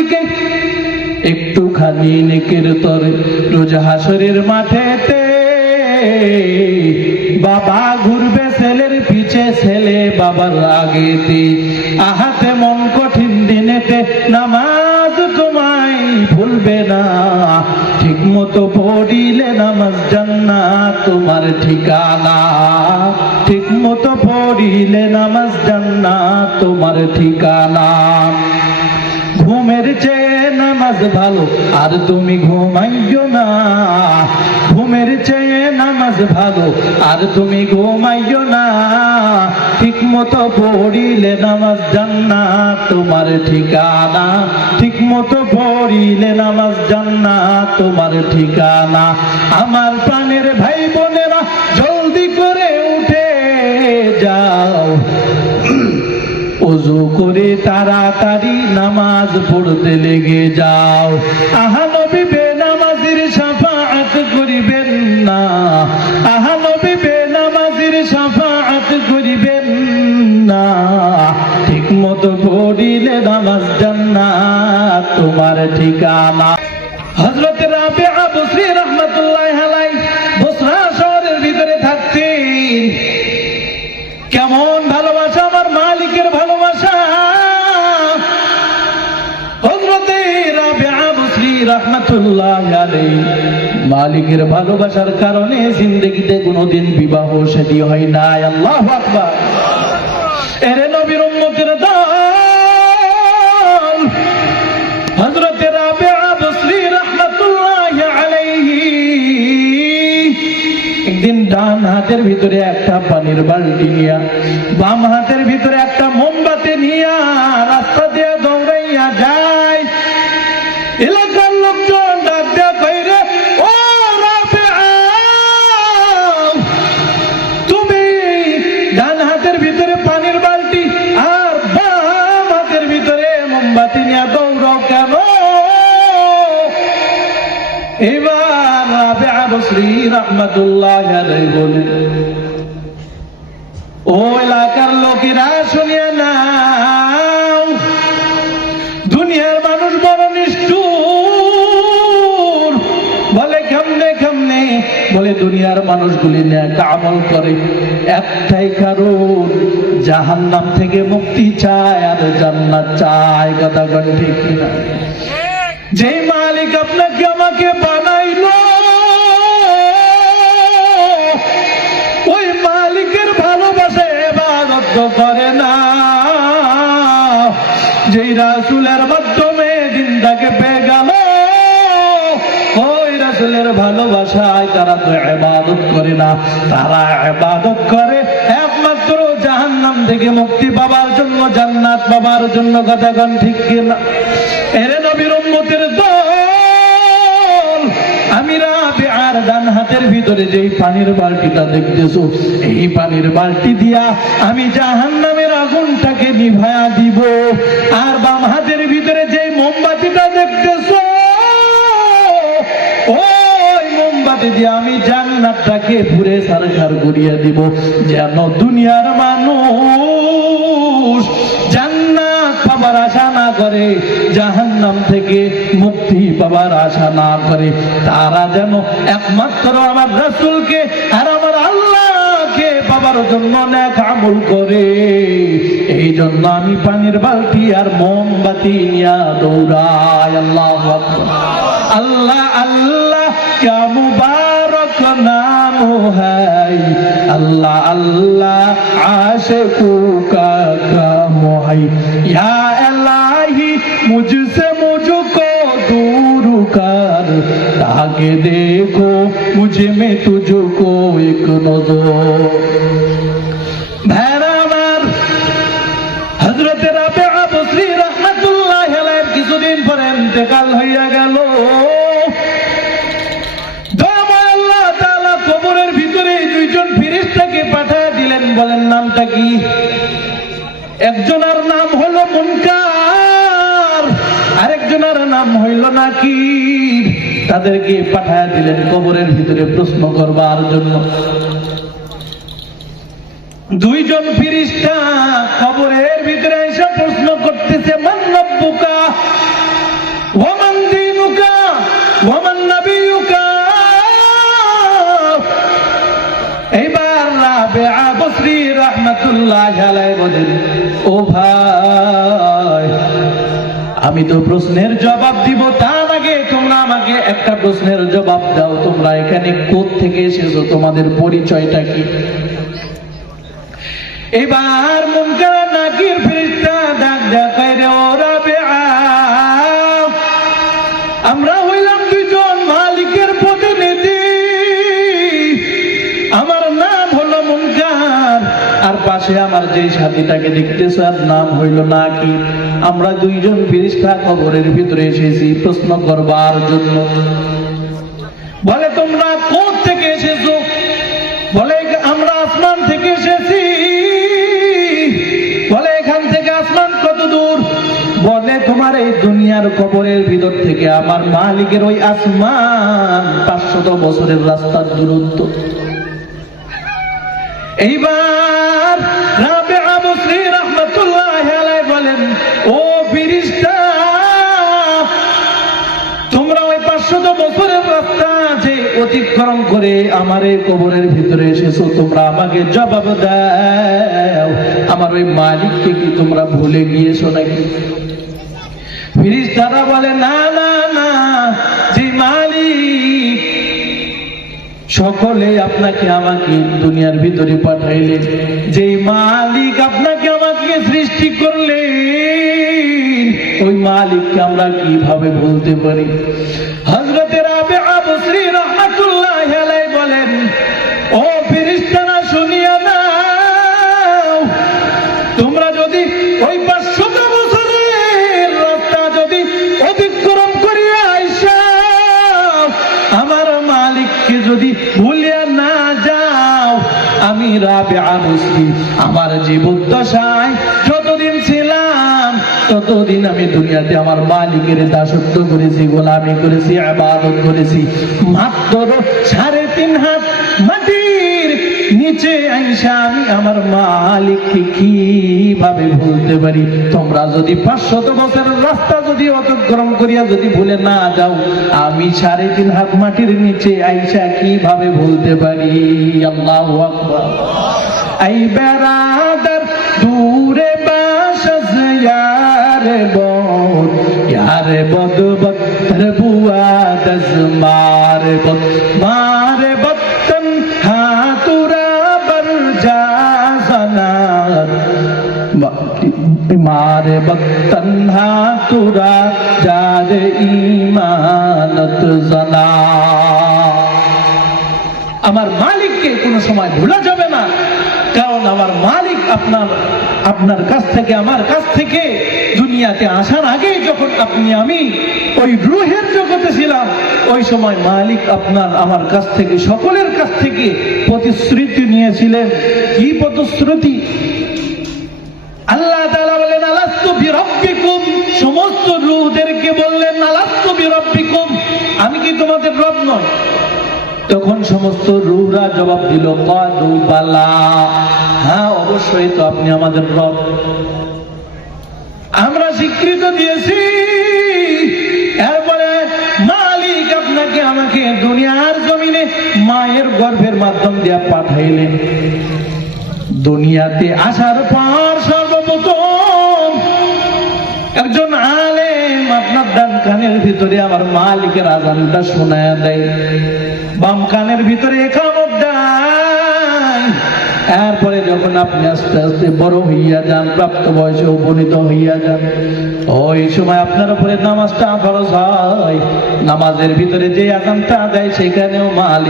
দিকে, একটুখানি নেকের তরে রোজ হাসরের মাঠেতে। বাবা ঘুরবে ছেলের পিছে, ছেলে বাবার আগেতে। আহাতে মন কঠিন দিনেতে নামাজ তোমায় ভুলবে না। ঠিক মতো পড়িলে নামাজ জান্নাত তোমার ঠিকানা। ঠিক মতো পড়িলে নামাজ জান্নাত তোমার ঠিকানা। ঘুমের চেয়ে নামাজ ভালো। আর তুমি ঘুমাইও না। ঘুমের চেয়ে নামাজ ভালো। আর তুমি ঘুমাইও না। ঠিক মতো পড়িলে নামাজ জান্নাত তোমার ঠিকানা। ঠিক মতো পড়িলে নামাজ জান্নাত তোমার ঠিকানা। আমার প্রাণের ভাই বোনেরা, জলদি করে তাড়াতাড়ি নামাজ পড়তে লেগে যাও। আহা নবী, বেনামাজির সাফাআত করিবেন না। আহা নবী, বেনামাজির সাফাআত করিবেন না। ঠিক মতো পড়িলে নামাজ জান্নাত তোমার ঠিকানা। হযরত রাবিআ মালিকের ভালোবাসার কারণে জিন্দেগিতে কোনোদিন বিবাহ শাদী হয় নাই। আল্লাহু এরে নবীর একদিন হাতের ভিতরে একটা পানির বালতি নিয়া, বাম হাতের ভিতরে একটা মোমবাতি নিয়া রাস্তা এলাকার লোকেরা, শুনিয়া নাও, দুনিয়ার মানুষ বড় নিষ্ঠুর। বলে, কেমনে কেমনে? বলে, দুনিয়ার মানুষগুলি ন্যাক আমল করে, একটাই কারণ, জাহান্নাম থেকে মুক্তি চায় আর জান্নাত চায়। কথা কন ঠিক যে মালিক আপনাকে আমাকে বানাইলো এবাদত করে না। যেই রাসুলের মাধ্যমে দিনটাকে পেয়ে গেল, ওই রাসুলের ভালোবাসায় তারা তো এবাদত করে না। তারা এবাদত করে একমাত্র জাহান্নাম থেকে মুক্তি পাবার জন্য, জান্নাত পাবার জন্য কথাগণ ঠিক কিনা? এরে নবীর উম্মতের দল ডান হাতের ভিতরে যেই পানির বালতিটা দেখতেছো, এই পানির বালতি দিয়া আমি জাহান্নামের আগুনটাকে নিভায়া দিব। আর বাম হাতের ভিতরে যেই মোমবাতিটা দেখতেছো, ওই মোমবাতি দিয়ে আমি জান্নাতটাকে পুরে সারখার করিয়া দিব। যেন দুনিয়ার মানুষ জান্নাত পাবার আশা না করে, জাহান্নাম থেকে মুক্তি পাবার আশা না করে। তারা যেন একমাত্র আমার রসুলকে আর আমার আল্লাহকে পাবার জন্য নেক আমল করে। এই জন্য আমি পানির বালতি আর মোমবাতি নিয়া দৌড়াই, আল্লাহ আল্লাহ আল্লাহ ক্যা মুবারক নাম হাই। আল্লাহ আল্লাহ, আশেকু का काम है या इलाही मुझसे मुझको दूर कर ताकि देखो मुझे में तुझको एक नजर ভেড়া আমার হজরত রাবেআ বসরি রহমাতুল্লাহ আলাইহির কিছুদিন পরে ইন্তেকাল হইয়া গেল দয়াময় আল্লাহ তাআলা কবরের ভিতরে দুইজন ফেরেশতাকে পাঠিয়ে দিলেন বলেন নামটা কি একজনের নাম হলো মুনকার, আরেকজনের নাম হইল নাকি তাদেরকে পাঠায় দিলেন কবরের ভিতরে প্রশ্ন করবার জন্য। দুইজন ফিরিস্তা কবরের ভিতরে এসে প্রশ্ন করতেছে, মান রব্বুকা? ওয়ামান নাবিয়ুকা? এইবার রাবেআ বসরি রাহমাতুল্লাহ ও ভাই, আমি তো প্রশ্নের জবাব দিব তার আগে তোমরা আমাকে একটা প্রশ্নের জবাব দাও। তোমরা এখানে থেকে এসেছ? তোমাদের পরিচয়টা কি? এবার মুনকার নাকির আমার যে সাথীটাকে দেখতেছ, আর নাম হইল নাকি আমরা দুইজন ফিরিস্তা কবরের ভিতরে এসেছি, প্রশ্ন করবার জন্য। বলে, তোমরা কোথ থেকে এসেছ? বলে, আমরা আসমান থেকে এসেছি। বলে, এখান থেকে আসমান কত দূর? বলে, তোমার এই দুনিয়ার কবরের ভিতর থেকে আমার মালিকের ওই আসমান পাঁচশত বছরের রাস্তার দূরত্ব। এইবার অতিক্রম করে আমার এই কবরের ভিতরে এসেছ, তোমরা আমাকে জবাব দাও। আমার ওই মালিককে কি তোমরা ভুলে গিয়েছো নাকি? ফিরিস্তারা বলে, না না না যে মালিক, সকলে আপনাকে আমাকে দুনিয়ার ভিতরে পাঠাইলেন যে মালিক আপনাকে আমাকে সৃষ্টি করলেন, ওই মালিককে আমরা কীভাবে বলতে পারি? হজরতের আমি জীবন দশায় আমার যতদিন ছিলাম, ততদিন আমি দুনিয়াতে আমার মালিকের দাসত্ব করেছি, গোলামি করেছি আবাদত করেছি। মাত্র সাড়ে তিন হাত মাটির নিচে আইসা আমি আমার মালিককে কীভাবে ভুলতে পারি? তোমরা যদি পাঁচশত বছরের রাস্তা যদি অতিক্রম করিয়া যদি ভুলে না যাও, আমি সাড়ে তিন হাত মাটির নিচে আইসা কীভাবে ভুলতে পারি? আল্লাহ এই বেড়াদার দূরে বাসস বদ বদ বুয়া দজ মারে বদ মারে মারে বক্তন হাতুরা যার ইমানত জানা আমার মালিককে কোনো সময় ভোলা যাবে না। কারণ আমার মালিক আপনার আপনার কাছ থেকে, আমার কাছ থেকে দুনিয়াতে আসার আগে যখন আপনি, আমি ওই রুহের জগতে ছিলাম, ওই সময় মালিক আপনার আমার কাছ থেকে, সকলের কাছ থেকে প্রতিশ্রুতি নিয়েছিলেন। কি প্রতিশ্রুতি? আল্লাহ সমস্ত রূহদেরকে বললেন আলাস্তু বিরাব্বিকুম। আমি কি তোমাদের রব নয় তখন সমস্ত রুহরা জবাব দিল কাদু বালা। হ্যাঁ অবশ্যই তো আপনি আমাদের রব। আমরা স্বীকৃত দিয়েছি। এরপরে মালিক আপনাকে আমাকে দুনিয়ার জমিনে মায়ের গর্ভের মাধ্যম দিয়ে পাঠাইলেন। দুনিয়াতে আসার পর একজন আলেম আপনার ডান কানের ভিতরে আমার মালিকের আজানটা শোনায় দেয়। বাম কানের ভিতরে একামত দেয়। এরপরে যখন আপনি আস্তে আস্তে বড় হইয়া যান, প্রাপ্ত বয়সে উপনীত হইয়া যান, ওই সময় আপনার উপরে নামাজটা ফরজ হয়। নামাজের ভিতরে যে আজানটা দেয়, সেখানেও মালিক